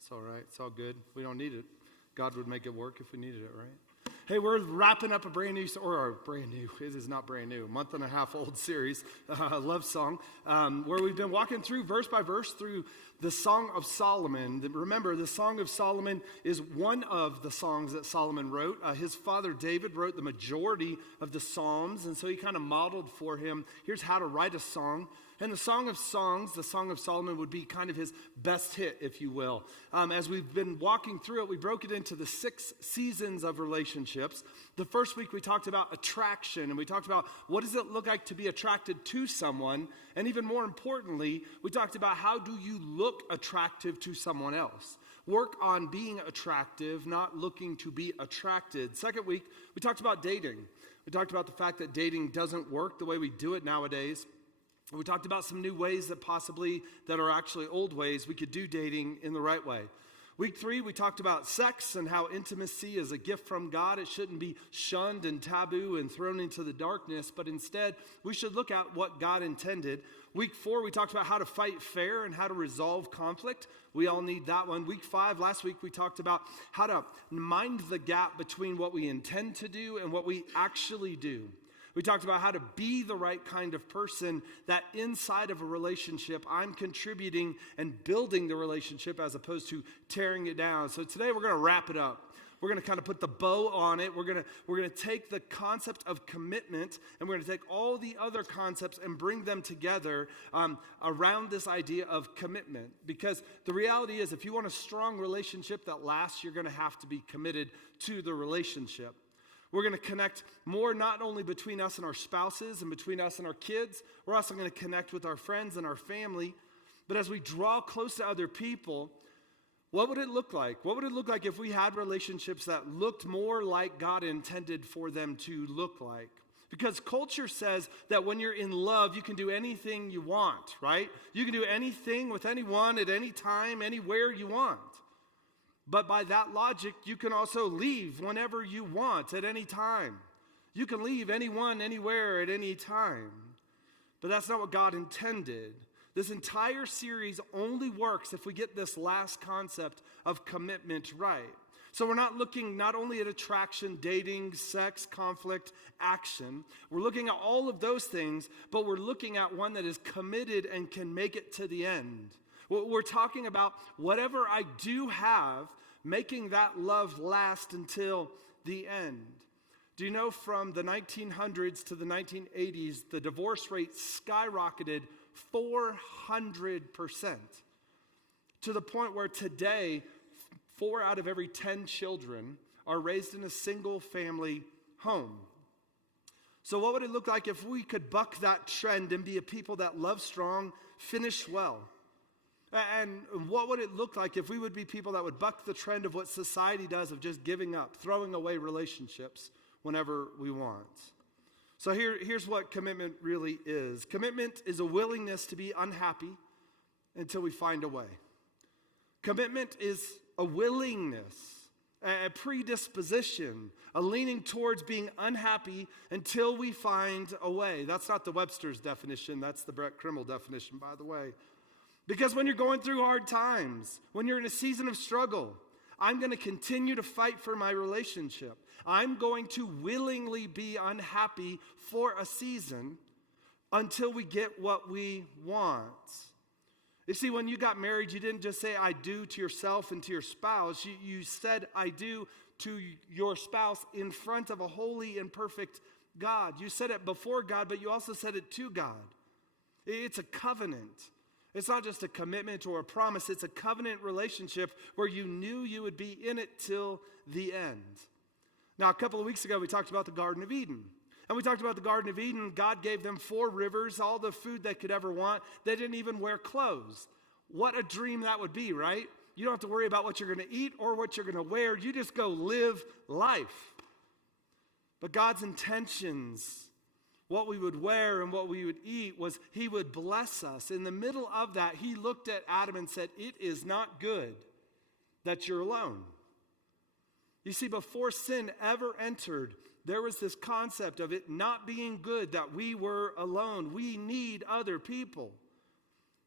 It's all right. It's all good. We don't need it. God would make it work if we needed it, right? Hey, we're wrapping up a it is not brand new, a month and a half old series, Love Song, where we've been walking through verse by verse through the Song of Solomon. Remember, the Song of Solomon is one of the songs that Solomon wrote. His father David wrote the majority of the Psalms, and so he kind of modeled for him, here's how to write a song. And the Song of Songs, the Song of Solomon, would be kind of his best hit, if you will. As we've been walking through it, we broke it into the 6 seasons of relationships. The first week we talked about attraction, and we talked about what does it look like to be attracted to someone. And even more importantly, we talked about how do you look attractive to someone else. Work on being attractive, not looking to be attracted. Second week, we talked about dating. We talked about the fact that dating doesn't work the way we do it nowadays. We talked about some new ways that are actually old ways we could do dating in the right way. Week 3, we talked about sex and how intimacy is a gift from God. It shouldn't be shunned and taboo and thrown into the darkness, but instead we should look at what God intended. Week 4, we talked about how to fight fair and how to resolve conflict. We all need that one. Week 5, last week, we talked about how to mind the gap between what we intend to do and what we actually do. We talked about how to be the right kind of person that inside of a relationship, I'm contributing and building the relationship as opposed to tearing it down. So today we're going to wrap it up. We're going to kind of put the bow on it. We're going to take the concept of commitment and we're going to take all the other concepts and bring them together around this idea of commitment. Because the reality is if you want a strong relationship that lasts, you're going to have to be committed to the relationship. We're going to connect more not only between us and our spouses and between us and our kids. We're also going to connect with our friends and our family. But as we draw close to other people, what would it look like? What would it look like if we had relationships that looked more like God intended for them to look like? Because culture says that when you're in love, you can do anything you want, right? You can do anything with anyone at any time, anywhere you want. But by that logic, you can also leave whenever you want at any time. You can leave anyone, anywhere, at any time. But that's not what God intended. This entire series only works if we get this last concept of commitment right. So we're not looking not only at attraction, dating, sex, conflict, action. We're looking at all of those things, but we're looking at one that is committed and can make it to the end. We're talking about whatever I do have, making that love last until the end. Do you know from the 1900s to the 1980s, the divorce rate skyrocketed 400%, to the point where today, 4 out of every 10 children are raised in a single family home. So what would it look like if we could buck that trend and be a people that love strong, finish well? And what would it look like if we would be people that would buck the trend of what society does of just giving up, throwing away relationships whenever we want? So here's what commitment really is. Commitment is a willingness to be unhappy until we find a way. Commitment is a willingness, a predisposition, a leaning towards being unhappy until we find a way. That's not the Webster's definition. That's the Brett Krimmel definition, by the way. Because when you're going through hard times, when you're in a season of struggle, I'm going to continue to fight for my relationship. I'm going to willingly be unhappy for a season until we get what we want. You see, when you got married, you didn't just say I do to yourself and to your spouse. You said I do to your spouse in front of a holy and perfect God. You said it before God, but you also said it to God. It's a covenant. It's not just a commitment or a promise. It's a covenant relationship where you knew you would be in it till the end. Now, a couple of weeks ago, we talked about the Garden of Eden. And we talked about the Garden of Eden. God gave them 4 rivers, all the food they could ever want. They didn't even wear clothes. What a dream that would be, right? You don't have to worry about what you're going to eat or what you're going to wear. You just go live life. But God's intentions, what we would wear and what we would eat, was he would bless us. In the middle of that, he looked at Adam and said, it is not good that you're alone. You see, before sin ever entered, there was this concept of it not being good that we were alone. We need other people.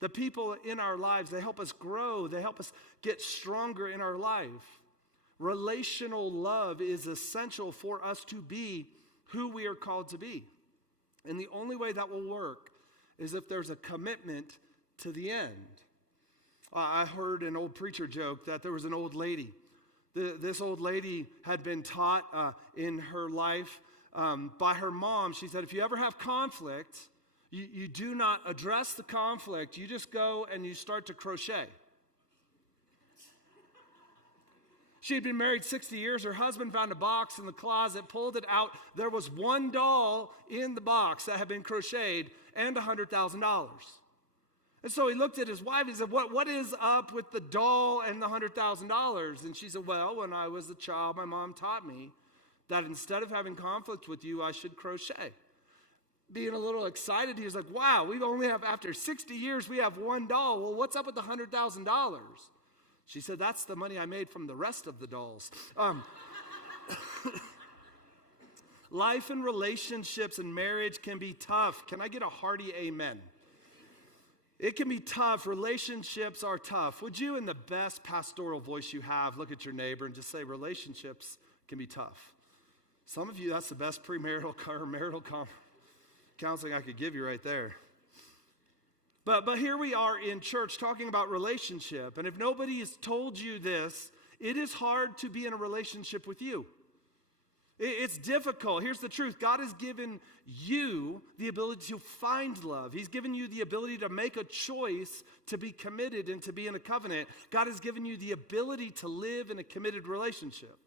The people in our lives, they help us grow. They help us get stronger in our life. Relational love is essential for us to be who we are called to be. And the only way that will work is if there's a commitment to the end. I heard an old preacher joke that there was an old lady. This old lady had been taught in her life by her mom. She said, if you ever have conflict, you do not address the conflict. You just go and you start to crochet. She had been married 60 years. Her husband found a box in the closet, pulled it out. There was one doll in the box that had been crocheted and $100,000. And so he looked at his wife and said, what is up with the doll and the $100,000? And she said, well, when I was a child, my mom taught me that instead of having conflict with you, I should crochet. Being a little excited, he was like, wow, we only have, after 60 years, we have one doll. Well, what's up with the $100,000? She said, that's the money I made from the rest of the dolls. Life and relationships and marriage can be tough. Can I get a hearty amen? It can be tough. Relationships are tough. Would you, in the best pastoral voice you have, look at your neighbor and just say, relationships can be tough. Some of you, that's the best premarital or marital counseling I could give you right there. But here we are in church talking about relationship. And if nobody has told you this, it is hard to be in a relationship with you. It's difficult. Here's the truth. God has given you the ability to find love. He's given you the ability to make a choice to be committed and to be in a covenant. God has given you the ability to live in a committed relationship.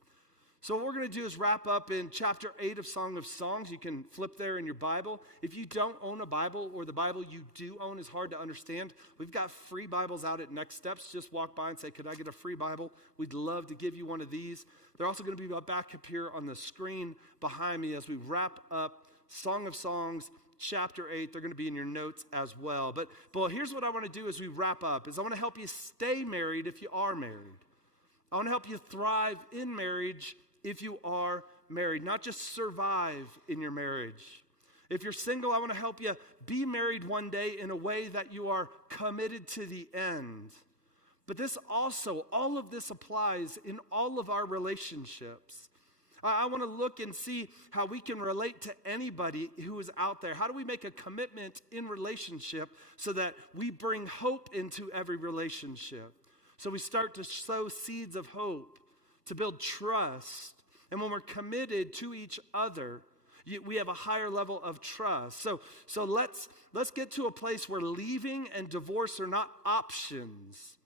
So what we're going to do is wrap up in chapter 8 of Song of Songs. You can flip there in your Bible. If you don't own a Bible, or the Bible you do own is hard to understand, we've got free Bibles out at Next Steps. Just walk by and say, could I get a free Bible? We'd love to give you one of these. They're also going to be back up here on the screen behind me as we wrap up Song of Songs, chapter 8. They're going to be in your notes as well. But here's what I want to do as we wrap up, is I want to help you stay married if you are married. I want to help you thrive in marriage if you are married, not just survive in your marriage. If you're single, I want to help you be married one day in a way that you are committed to the end. But this also, all of this applies in all of our relationships. I want to look and see how we can relate to anybody who is out there. How do we make a commitment in relationship so that we bring hope into every relationship? So we start to sow seeds of hope, to build trust. And when we're committed to each other, we have a higher level of trust. So let's get to a place where leaving and divorce are not options.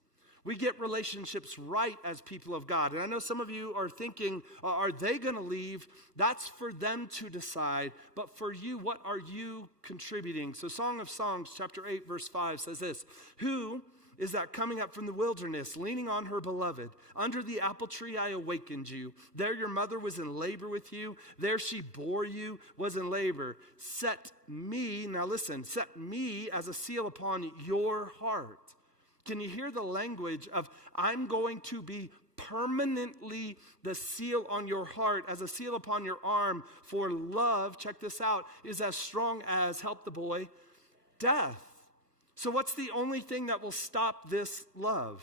We get relationships right as people of God. And I know some of you are thinking, are they going to leave? That's for them to decide. But for you, what are you contributing? So Song of Songs, chapter 8, verse 5 says this: Who is that coming up from the wilderness, leaning on her beloved? Under the apple tree I awakened you. There your mother was in labor with you. There she bore you, was in labor. Set me, now listen, set me as a seal upon your heart. Can you hear the language of, I'm going to be permanently the seal on your heart, as a seal upon your arm, for love, check this out, is as strong as, help the boy, death. So what's the only thing that will stop this love?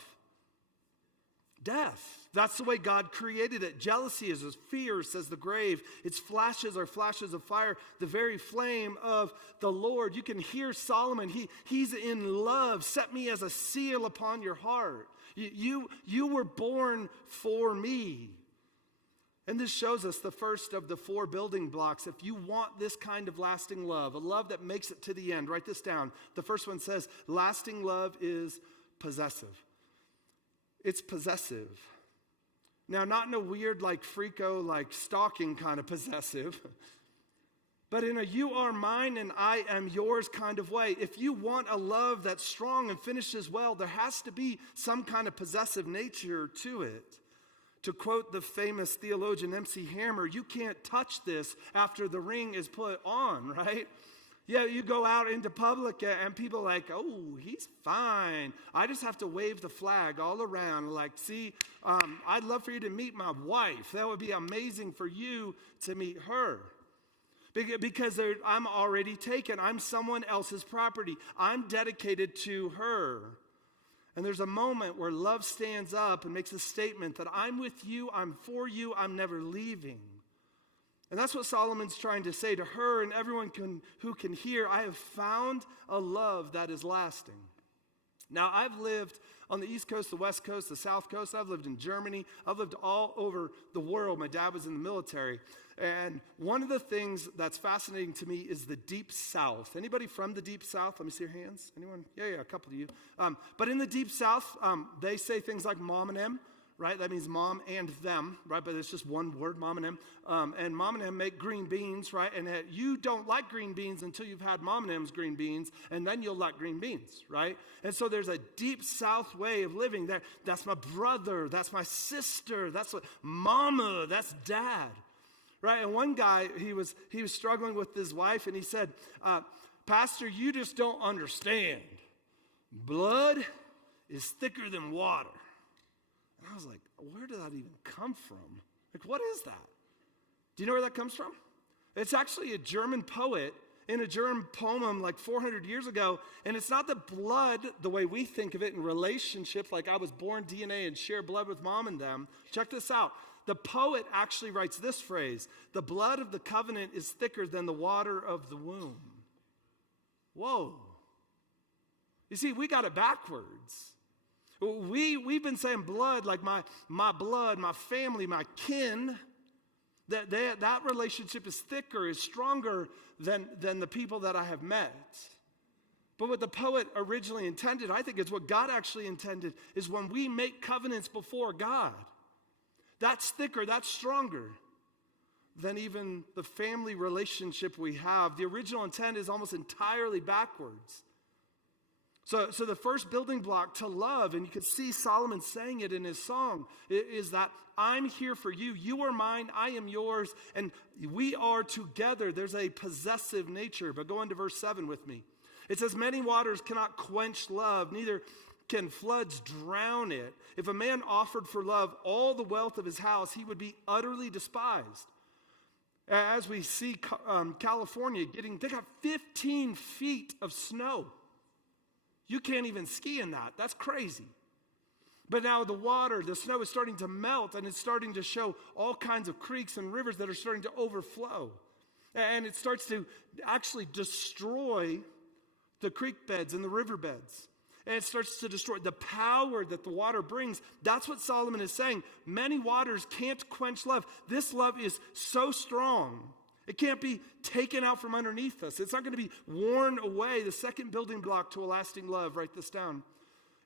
Death. That's the way God created it. Jealousy is as fierce as the grave. Its flashes are flashes of fire, the very flame of the Lord. You can hear Solomon. He's in love. Set me as a seal upon your heart. You were born for me. And this shows us the first of the 4 building blocks. If you want this kind of lasting love, a love that makes it to the end, write this down. The first one says, lasting love is possessive. It's possessive. Now, not in a weird, like freako, like stalking kind of possessive, but in a you are mine and I am yours kind of way. If you want a love that's strong and finishes well, there has to be some kind of possessive nature to it. To quote the famous theologian MC Hammer, you can't touch this after the ring is put on, right? Yeah, you go out into public and people are like, oh, he's fine. I just have to wave the flag all around. Like, see, I'd love for you to meet my wife. That would be amazing for you to meet her. because I'm already taken. I'm someone else's property. I'm dedicated to her. And there's a moment where love stands up and makes a statement that I'm with you, I'm for you, I'm never leaving. And that's what Solomon's trying to say to her and everyone who can hear. I have found a love that is lasting. Now, I've lived on the East Coast, the West Coast, the South Coast. I've lived in Germany. I've lived all over the world. My dad was in the military. And one of the things that's fascinating to me is the Deep South. Anybody from the Deep South? Let me see your hands. Anyone? Yeah, a couple of you. But in the Deep South, they say things like mom and em, right? That means mom and them, right? But it's just one word, mom and em. And mom and em make green beans, right? And you don't like green beans until you've had mom and em's green beans, and then you'll like green beans, right? And so there's a Deep South way of living. That's my brother, that's my sister, that's what mama, that's dad. Right, and one guy, he was struggling with his wife, and he said, Pastor, you just don't understand. Blood is thicker than water. And I was like, where did that even come from? Like, what is that? Do you know where that comes from? It's actually a German poet in a German poem like 400 years ago, and it's not the blood the way we think of it in relationships, like I was born DNA and share blood with mom and them. Check this out. The poet actually writes this phrase: the blood of the covenant is thicker than the water of the womb. Whoa. You see, we got it backwards. We've been saying blood like my blood, my family, my kin, that relationship is thicker, is stronger than the people that I have met. But what the poet originally intended, I think it's what God actually intended, is when we make covenants before God, that's thicker, that's stronger than even the family relationship we have. The original intent is almost entirely backwards. So the first building block to love, and you can see Solomon saying it in his song, is that I'm here for you. You are mine, I am yours, and we are together. There's a possessive nature. But go into verse 7 with me. It says, many waters cannot quench love, neither can floods drown it. If a man offered for love all the wealth of his house, he would be utterly despised. As we see California they got 15 feet of snow. You can't even ski in that. That's crazy. But now the snow is starting to melt, and it's starting to show all kinds of creeks and rivers that are starting to overflow. And it starts to actually destroy the creek beds and the river beds. And it starts to destroy the power that the water brings. That's what Solomon is saying. Many waters can't quench love. This love is so strong. It can't be taken out from underneath us. It's not going to be worn away. The second building block to a lasting love, write this down,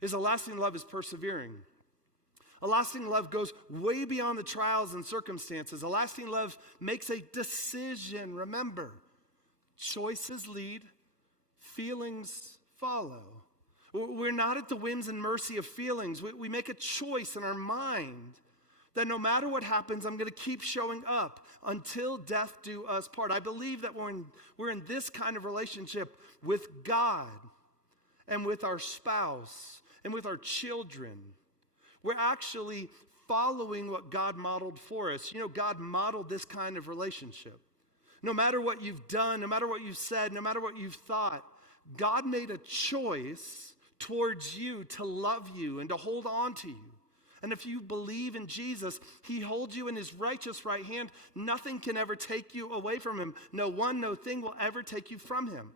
is a lasting love is persevering. A lasting love goes way beyond the trials and circumstances. A lasting love makes a decision. Remember, choices lead, feelings follow. We're not at the whims and mercy of feelings. We make a choice in our mind that no matter what happens, I'm going to keep showing up until death do us part. I believe that we're in this kind of relationship with God and with our spouse and with our children. We're actually following what God modeled for us. You know, God modeled this kind of relationship. No matter what you've done, no matter what you've said, no matter what you've thought, God made a choice towards you to love you and to hold on to you. And if you believe in Jesus, he holds you in his righteous right hand. Nothing can ever take you away from him. No thing will ever take you from him.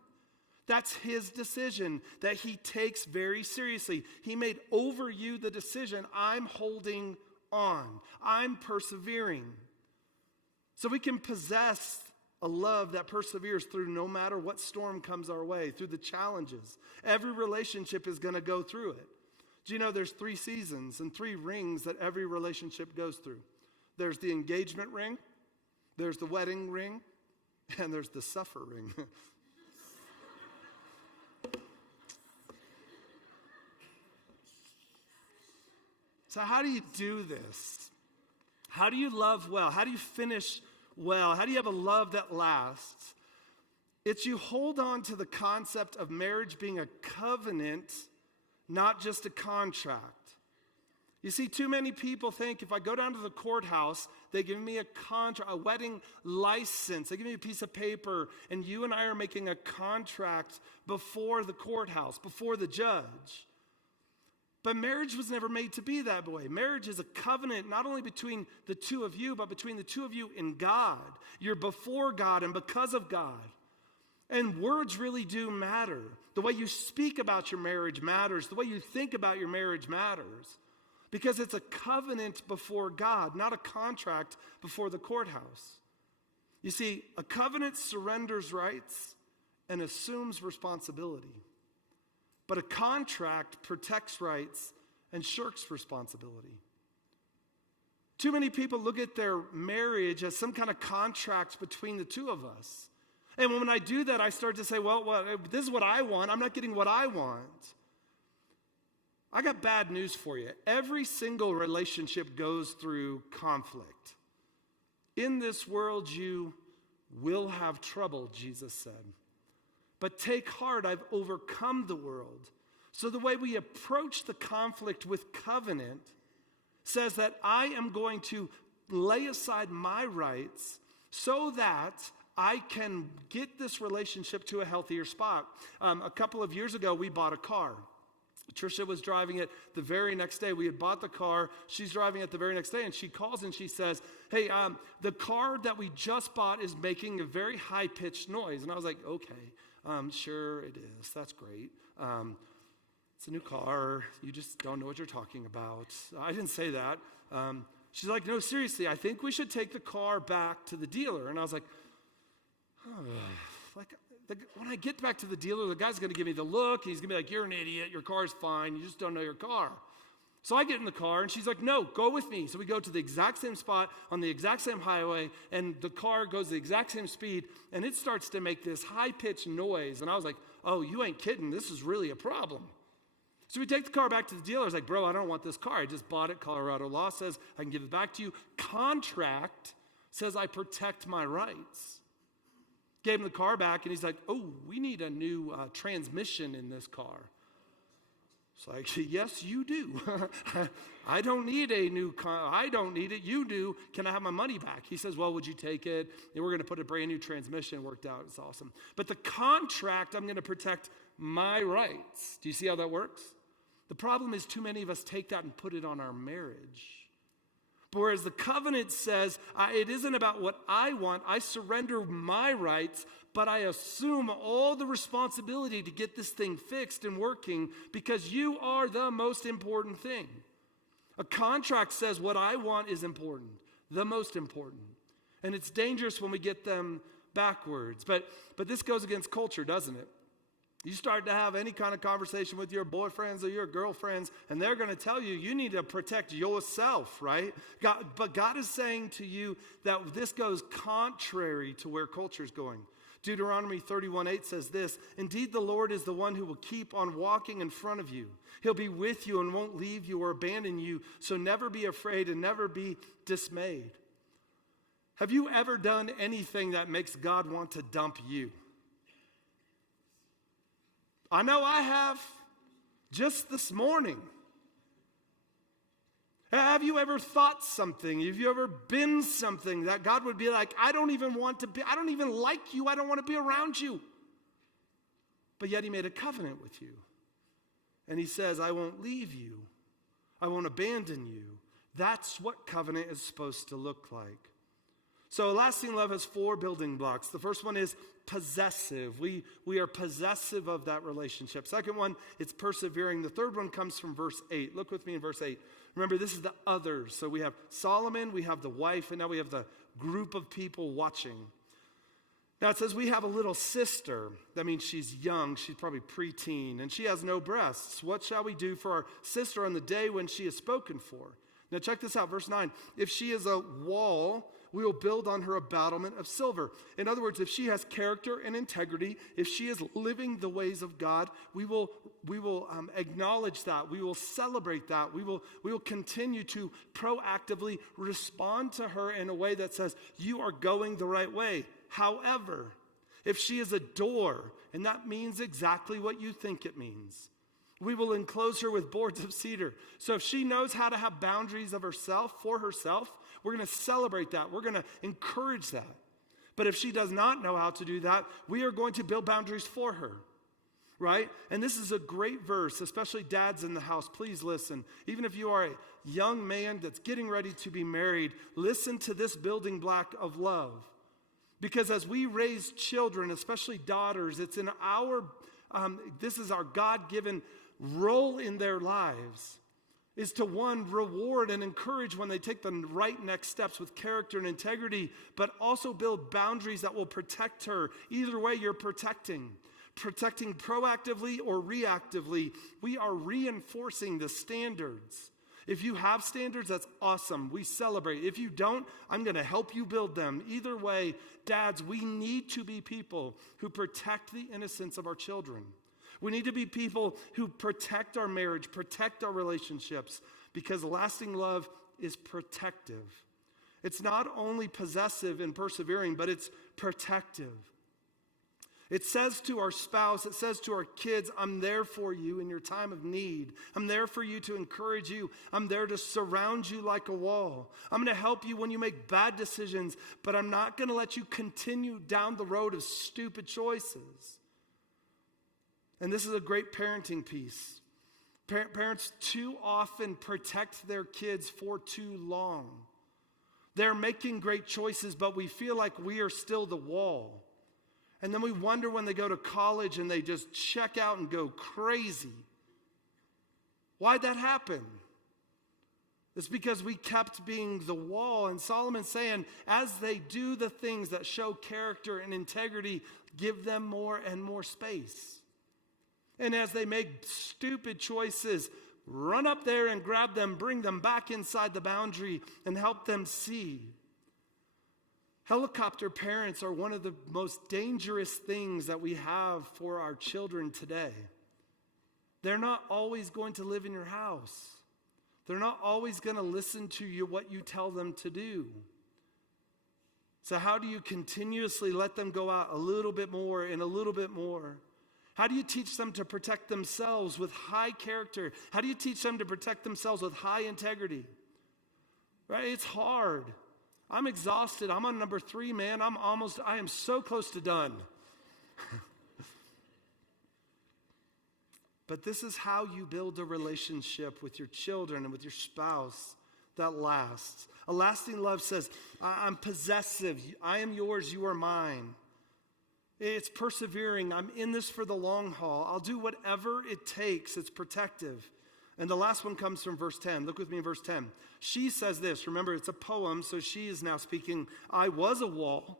That's his decision that he takes very seriously. He made over you the decision, I'm holding on. I'm persevering. So we can possess a love that perseveres through no matter what storm comes our way, through the challenges. Every relationship is going to go through it. Do you know there's 3 seasons and 3 rings that every relationship goes through? There's the engagement ring, there's the wedding ring, and there's the suffer ring. So how do you do this? How do you love well? How do you finish well? How do you have a love that lasts? It's you hold on to the concept of marriage being a covenant, not just a contract. You see, too many people think if I go down to the courthouse, they give me a contract, a wedding license. They give me a piece of paper, and you and I are making a contract before the courthouse, before the judge. But marriage was never made to be that way. Marriage is a covenant not only between the two of you, but between the two of you and God. You're before God and because of God. And words really do matter. The way you speak about your marriage matters. The way you think about your marriage matters. Because it's a covenant before God, not a contract before the courthouse. You see, a covenant surrenders rights and assumes responsibility. But a contract protects rights and shirks responsibility. Too many people look at their marriage as some kind of contract between the two of us. And when I do that, I start to say, well, this is what I want. I'm not getting what I want. I got bad news for you. Every single relationship goes through conflict. In this world, you will have trouble, Jesus said. But take heart, I've overcome the world. So the way we approach the conflict with covenant says that I am going to lay aside my rights so that I can get this relationship to a healthier spot. A couple of years ago, we bought a car. Trisha was driving it the very next day. We had bought the car. She's driving it the very next day, and she calls and she says, hey, the car that we just bought is making a very high-pitched noise. And I was like, okay, sure it is. That's great. It's a new car. You just don't know what you're talking about. I didn't say that. She's like, no, seriously, I think we should take the car back to the dealer. And I was like, when I get back to the dealer, the guy's going to give me the look. He's going to be like, you're an idiot. Your car's fine. You just don't know your car. So I get in the car, and she's like, no, go with me. So we go to the exact same spot on the exact same highway, and the car goes the exact same speed, and it starts to make this high-pitched noise. And I was like, oh, you ain't kidding. This is really a problem. So we take the car back to the dealer. I was like, bro, I don't want this car. I just bought it. Colorado law says I can give it back to you. Contract says I protect my rights. Gave him the car back, and he's like, oh, we need a new transmission in this car. It's like, yes, you do. I don't need a new car. I don't need it. You do. Can I have my money back? He says, well, would you take it? And we're going to put a brand new transmission. It worked out. It's awesome. But the contract, I'm going to protect my rights. Do you see how that works? The problem is too many of us take that and put it on our marriage. But whereas the covenant says, it isn't about what I want. I surrender my rights, but I assume all the responsibility to get this thing fixed and working because you are the most important thing. A contract says what I want is important, the most important. And it's dangerous when we get them backwards. But this goes against culture, doesn't it? You start to have any kind of conversation with your boyfriends or your girlfriends, and they're going to tell you, you need to protect yourself, right? But God is saying to you that this goes contrary to where culture is going. Deuteronomy 31:8 says this, indeed the Lord is the one who will keep on walking in front of you. He'll be with you and won't leave you or abandon you, so never be afraid and never be dismayed. Have you ever done anything that makes God want to dump you? I know I have, just this morning. Have you ever thought something? Have you ever been something that God would be like, I don't even like you, I don't want to be around you. But yet he made a covenant with you. And he says, I won't leave you. I won't abandon you. That's what covenant is supposed to look like. So lasting love has 4 building blocks. The first one is possessive. We are possessive of that relationship. Second one, it's persevering. The third one comes from verse 8. Look with me in verse 8. Remember, this is the others. So we have Solomon, we have the wife, and now we have the group of people watching. Now it says we have a little sister. That means she's young. She's probably preteen, and she has no breasts. What shall we do for our sister on the day when she is spoken for? Now check this out, verse 9. If she is a wall, we will build on her a battlement of silver. In other words, if she has character and integrity, if she is living the ways of God, we will acknowledge that. We will celebrate that. We will continue to proactively respond to her in a way that says, you are going the right way. However, if she is a door, and that means exactly what you think it means. We will enclose her with boards of cedar. So if she knows how to have boundaries of herself, for herself, we're going to celebrate that. We're going to encourage that. But if she does not know how to do that, we are going to build boundaries for her, right? And this is a great verse, especially dads in the house. Please listen. Even if you are a young man that's getting ready to be married, listen to this building block of love. Because as we raise children, especially daughters, it's in our, this is our God-given role in their lives, is to, one, reward and encourage when they take the right next steps with character and integrity, but also build boundaries that will protect her. Either way, you're protecting proactively or reactively. We are reinforcing the standards. If you have standards, that's awesome. We celebrate. If you don't, I'm going to help you build them. Either way, dads, we need to be people who protect the innocence of our children. We need to be people who protect our marriage, protect our relationships, because lasting love is protective. It's not only possessive and persevering, but it's protective. It says to our spouse, it says to our kids, I'm there for you in your time of need. I'm there for you to encourage you. I'm there to surround you like a wall. I'm going to help you when you make bad decisions, but I'm not going to let you continue down the road of stupid choices. And this is a great parenting piece. Parents too often protect their kids for too long. They're making great choices, but we feel like we are still the wall. And then we wonder when they go to college and they just check out and go crazy. Why'd that happen? It's because we kept being the wall. And Solomon's saying, as they do the things that show character and integrity, give them more and more space. And as they make stupid choices, run up there and grab them, bring them back inside the boundary, and help them see. Helicopter parents are one of the most dangerous things that we have for our children today. They're not always going to live in your house. They're not always going to listen to you, what you tell them to do. So how do you continuously let them go out a little bit more and a little bit more? How do you teach them to protect themselves with high character? How do you teach them to protect themselves with high integrity? Right? It's hard. I'm exhausted. I'm on number 3, man. I am so close to done. But this is how you build a relationship with your children and with your spouse that lasts. A lasting love says, I'm possessive. I am yours. You are mine. It's persevering. I'm in this for the long haul. I'll do whatever it takes. It's protective. And the last one comes from verse 10. Look with me in verse 10. She says this. Remember, it's a poem, so she is now speaking. I was a wall.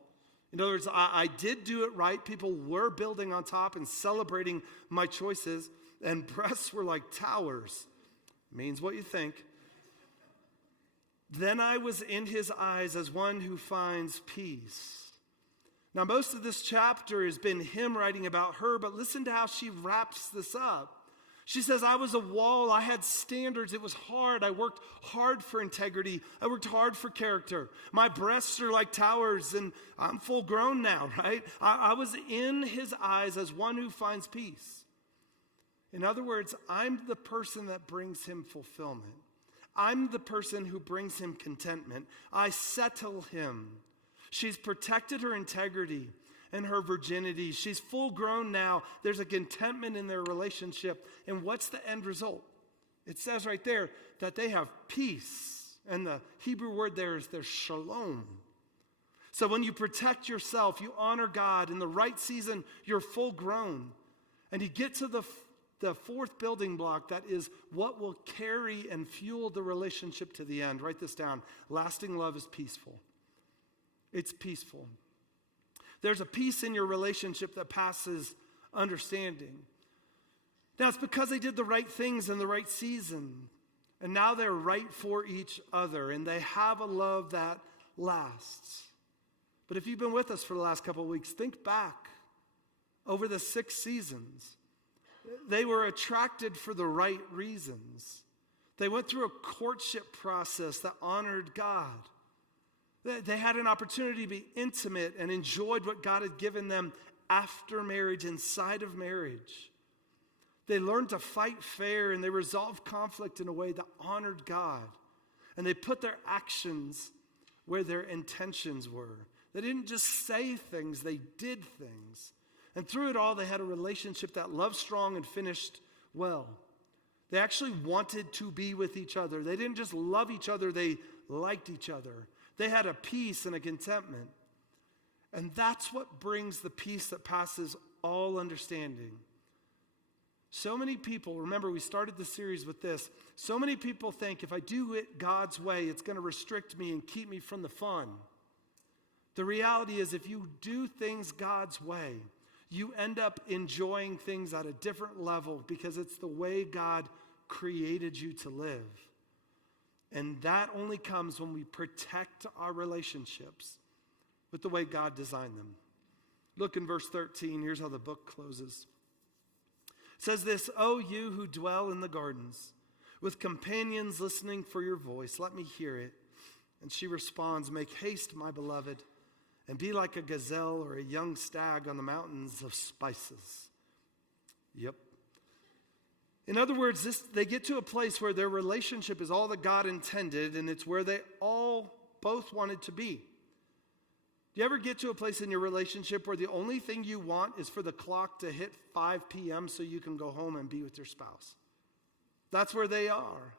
In other words, I did do it right. People were building on top and celebrating my choices. And breasts were like towers. Means what you think. Then I was in his eyes as one who finds peace. Now, most of this chapter has been him writing about her, but listen to how she wraps this up. She says, I was a wall. I had standards. It was hard. I worked hard for integrity. I worked hard for character. My breasts are like towers, and I'm full grown now, right? I was in his eyes as one who finds peace. In other words, I'm the person that brings him fulfillment. I'm the person who brings him contentment. I settle him. She's protected her integrity and her virginity. She's full grown now. There's a contentment in their relationship. And what's the end result? It says right there that they have peace. And the Hebrew word there is their shalom. So when you protect yourself, you honor God. In the right season, you're full grown. And you get to the fourth building block, that is what will carry and fuel the relationship to the end. Write this down. Lasting love is peaceful. It's peaceful. There's a peace in your relationship that passes understanding. Now, it's because they did the right things in the right season. And now they're right for each other. And they have a love that lasts. But if you've been with us for the last couple of weeks, think back over the 6 seasons. They were attracted for the right reasons. They went through a courtship process that honored God. They had an opportunity to be intimate and enjoyed what God had given them after marriage, inside of marriage. They learned to fight fair, and they resolved conflict in a way that honored God. And they put their actions where their intentions were. They didn't just say things, they did things. And through it all, they had a relationship that loved strong and finished well. They actually wanted to be with each other. They didn't just love each other, they liked each other. They had a peace and a contentment. And that's what brings the peace that passes all understanding. So many people, remember we started the series with this, so many people think if I do it God's way, it's going to restrict me and keep me from the fun. The reality is if you do things God's way, you end up enjoying things at a different level because it's the way God created you to live. And that only comes when we protect our relationships with the way God designed them. Look in verse 13. Here's how the book closes. It says this, "O you who dwell in the gardens, with companions listening for your voice, let me hear it." And she responds, "Make haste, my beloved, and be like a gazelle or a young stag on the mountains of spices." Yep. In other words, they get to a place where their relationship is all that God intended, and it's where they all both wanted to be. Do you ever get to a place in your relationship where the only thing you want is for the clock to hit 5 p.m. so you can go home and be with your spouse? That's where they are.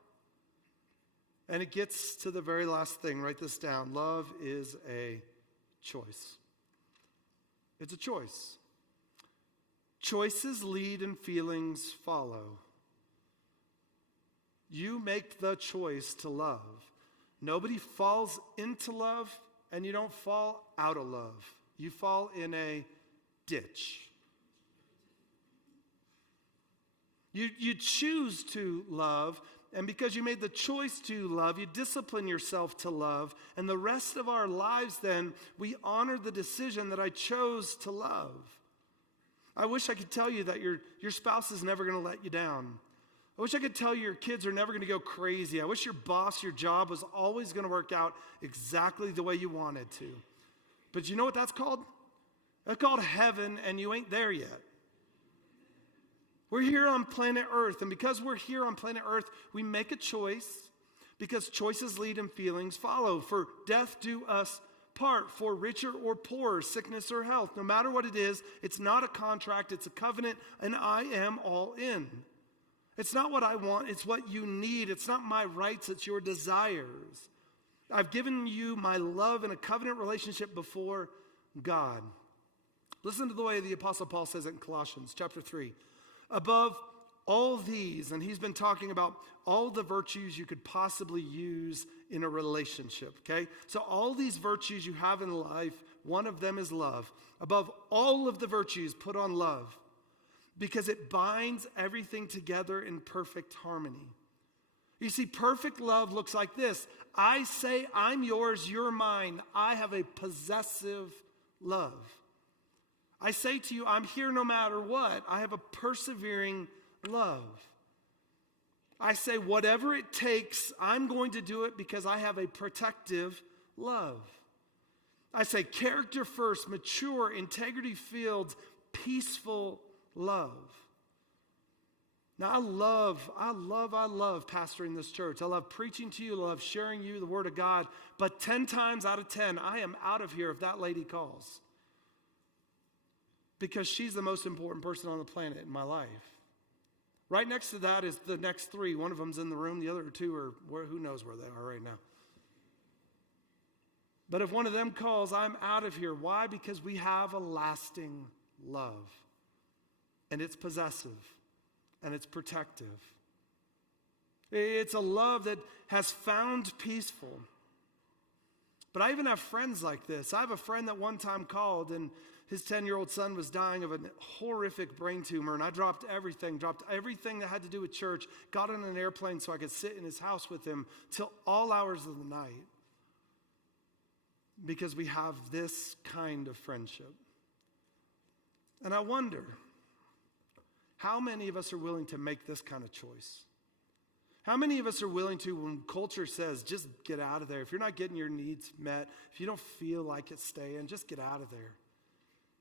And it gets to the very last thing. Write this down. Love is a choice. It's a choice. Choices lead and feelings follow. You make the choice to love. Nobody falls into love, and you don't fall out of love. You fall in a ditch. You choose to love, and because you made the choice to love, you discipline yourself to love, and the rest of our lives then, we honor the decision that I chose to love. I wish I could tell you that your spouse is never going to let you down. I wish I could tell you your kids are never going to go crazy. I wish your boss, your job was always going to work out exactly the way you wanted to. But you know what that's called? That's called heaven, and you ain't there yet. We're here on planet Earth, and because we're here on planet Earth, we make a choice because choices lead and feelings follow. For death do us part, for richer or poorer, sickness or health. No matter what it is, it's not a contract, it's a covenant, and I am all in. It's not what I want, it's what you need. It's not my rights, it's your desires. I've given you my love in a covenant relationship before God. Listen to the way the Apostle Paul says it in Colossians chapter 3. Above all these, and he's been talking about all the virtues you could possibly use in a relationship, okay? So all these virtues you have in life, one of them is love. Above all of the virtues, put on love, because it binds everything together in perfect harmony. You see, perfect love looks like this. I say, I'm yours, you're mine. I have a possessive love. I say to you, I'm here no matter what. I have a persevering love. I say, whatever it takes, I'm going to do it because I have a protective love. I say, character first, mature, integrity filled, peaceful love. Now, I love pastoring this church. I love preaching to you. I love sharing you the word of God. But 10 times out of 10, I am out of here if that lady calls. Because she's the most important person on the planet in my life. Right next to that is the next 3. One of them's in the room. The other 2 are, who knows where they are right now. But if one of them calls, I'm out of here. Why? Because we have a lasting love. And it's possessive. And it's protective. It's a love that has found peaceful. But I even have friends like this. I have a friend that one time called, and his 10-year-old son was dying of a horrific brain tumor, and I dropped everything that had to do with church, got on an airplane so I could sit in his house with him till all hours of the night. Because we have this kind of friendship. And I wonder, how many of us are willing to make this kind of choice? How many of us are willing to, when culture says, just get out of there. If you're not getting your needs met, if you don't feel like it, stay in, just get out of there.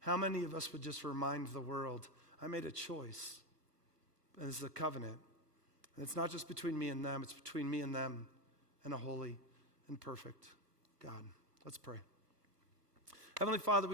How many of us would just remind the world, I made a choice. And this is a covenant. And it's not just between me and them, it's between me and them and a holy and perfect God. Let's pray. Heavenly Father,